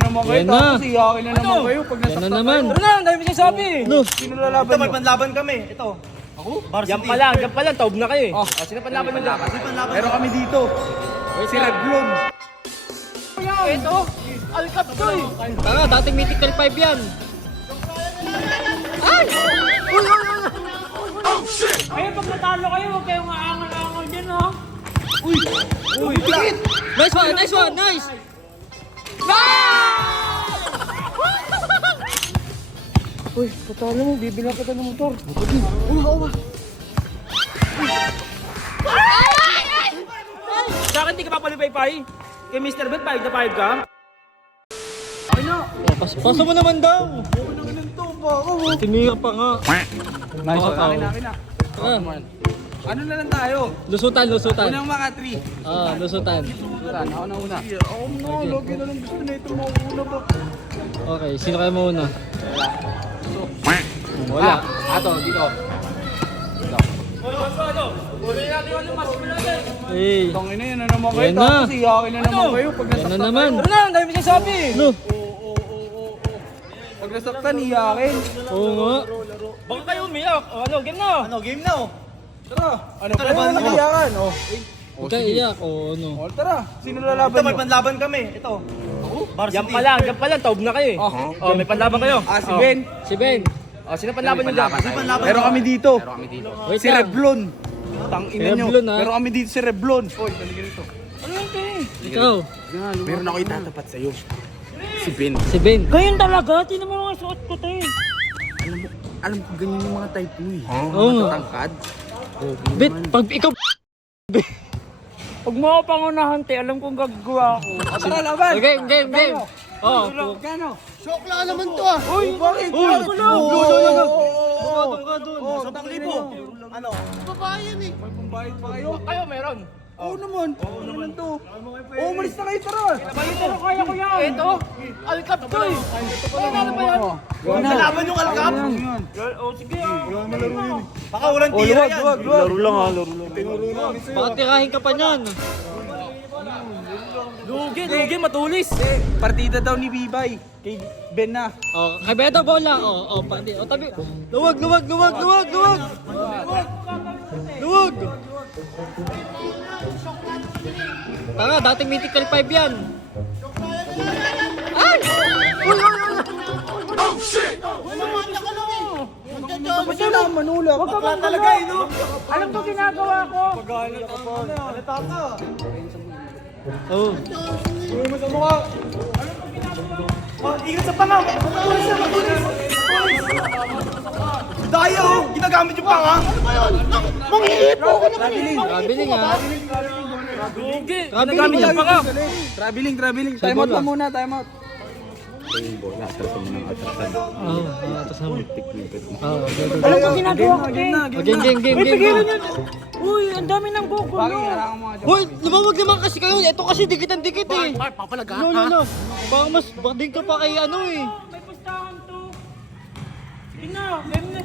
naman kayo. Yan na. Tapos iyakin na naman kayo pag Yan na nasaktan naman. kayo. Ano na, ang dami sinasabi. No. Sino lalaban Ito, nyo? may panlaban kami. Ito. Ako? Yan pa lang, taob na kayo eh. Sino panlaban nyo dyan? Panlaban. Meron kami dito. Si Revlon. Ito, Alcap to eh. Tanga, dating mythical 5 yan. Kaya pag natalo kayo, huwag kayong aangal-angal dyan, ha? Uy, Nice one, nice one, nice! Uy, patalo mo. Bibilang kita ng motor. Sa akin di ka papalipay-pay. Kay Mr. Bet, 5 na 5 ka. Pasa mo naman daw. Tinira pa nga. Nice one. Oo. Akin na. Ah, Ano na lang tayo? lusutan. Unang mga 3. Lusutan. Ako na una. Ako na. Lagi na lang gusto na ito. Mauna ba? Okay, sino kayo muna? Wala. Ato, dito. Hey. Tangina yan na naman kayo. Yan na. Tapos iyakin na naman kayo pag Yan na nasaktan naman. kayo. Ano na, ang dami sinasabi. No. Pag nasaktan, iyakin. Oo nga. Baka kayo umiyak. Ano, game na. Ano, game na oh. Tara. Ano Tara, pa laban yung mo. iyakan? Oh. Huwag ka iyak o ano. Oh, tara. Sino lalaban Ito, may nyo? panlaban kami. Ito. Ako? Yan pa lang, taob na kayo eh. Oh, may panlaban kayo. Si Ben. Si Ben. Sino panlaban nyo dyan? May panlaban. Meron kami dito. Wait Si lang. Revlon. Tangina nyo. Revlon, ha? Meron kami dito si Revlon. Oy, balikin ito. Ikaw. Meron ako itatapat sa'yo. Si Ben. Si Ben. Ganyan talaga, tinan mo mga suot ko tayo. Alam ko ganyan yung mga type mo eh. Oo nga. Tangkad. Bet, pag ikaw Pag mo ako pangunahan, te, alam kong gagawa ko. Tara, laban. game. Oh. Kano? Uy, Bakit? Uy, Bakit? wala. Oo. ka doon. Oo, 1,000. Ano? May pambayad pa kayo? Kayo meron. Oo naman. Oo naman to. Oo, umalis na kayo, tara. pero kaya ko yan. Ito, Alcap to eh. Ano ba yan? Panlaban yung alcap. Oh, sige, Baka walang tira yan. Baka tirahin ka pa niyan. Lugi, matulis. Partida daw ni Bibay. Kay Ben na. Oh, kay Beto bola. Oh, pati. Oh, tabi. Luwag. Luwag. Tanga, dating mythical 5 yan. Ay! Basta na, manula. Huwag ka bang Talaga eh, no? Alam ko ginagawa ko. Oh. Oh, ingat sa panga. Daya oh, ginagamit yung panga. Traveling ha. Lugi, Traveling ginagamit yan. yung panga. Traveling. Sa Time out bola. lang muna, time out. Oh, atas naman. Oh, Alam ko ginagawa ko, te. game. Pigilan nyo. Uy, ang dami ng gugulo. Bakit harang mo nga dyan? Hoy, lumawag naman kasi kayo. Ito kasi dikit eh. No. Baka mas bading ka pa kay ano eh. May pustahan to. Sige na, game na.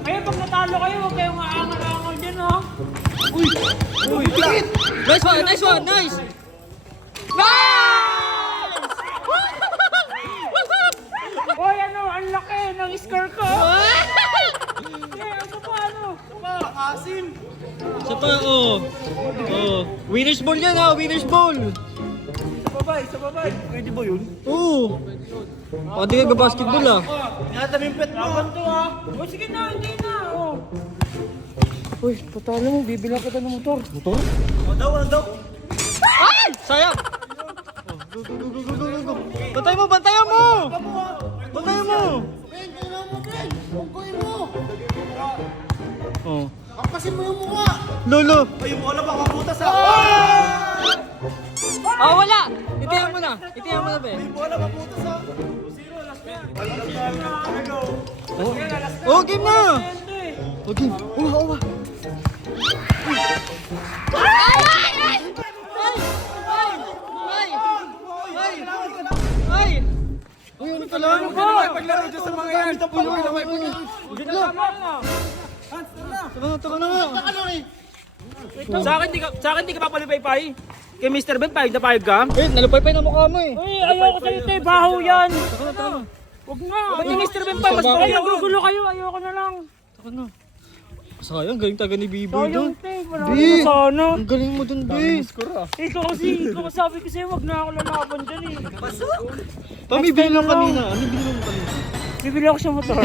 Kaya pag natalo kayo, huwag kayong aangal-angal dyan, ha? Nice one, nice! Uy, ano, ang laki ng score ko. Ano pa, ano? Isa pa, oh. Winner's ball yan ha, winner's ball. Sa babay. Pwede ba yun? Oo. Baka di ka basketball ah. Ingatan mo yung pet mo. Laban to, ha? O, sige na, hindi na, oh. Uy, patalo mo. Bibilang kita ng motor. Ano daw? Ay! Sayang! Go. Bantayan mo! Bantayan mo! Oh. Kapasin mo yung mukha. Lolo! Ay, yung bola baka mabutas ha. Ah, wala! Itihan mo na, be. Yung bola mabutas ha. Oh, game na! Oh, game. Ay! Uy, ano ka lang? Paglaro dyan sa mga yan. Tara na nga. Sa akin di ka papalipay-pay. Kay Mr. Ben, payag na payag ka. Eh, nalupay-pay na mukha mo eh. Uy, ayoko sa'yo, te. Baho yan. Huwag na. Pati Mr. Ben pa, mas Sa payag. Ay, gugulo kayo. Ayoko na lang. Saka na. Sayang, galing taga ni Biboy Sayang, dun. te. Wala Bi. na sana. Ang galing mo dun, Bi. Ikaw kasi sabi ko sa'yo, wag na ako lalaban dyan eh. Pami, bili lang kanina. Ano bili mo kanina? Bibili ako sa motor.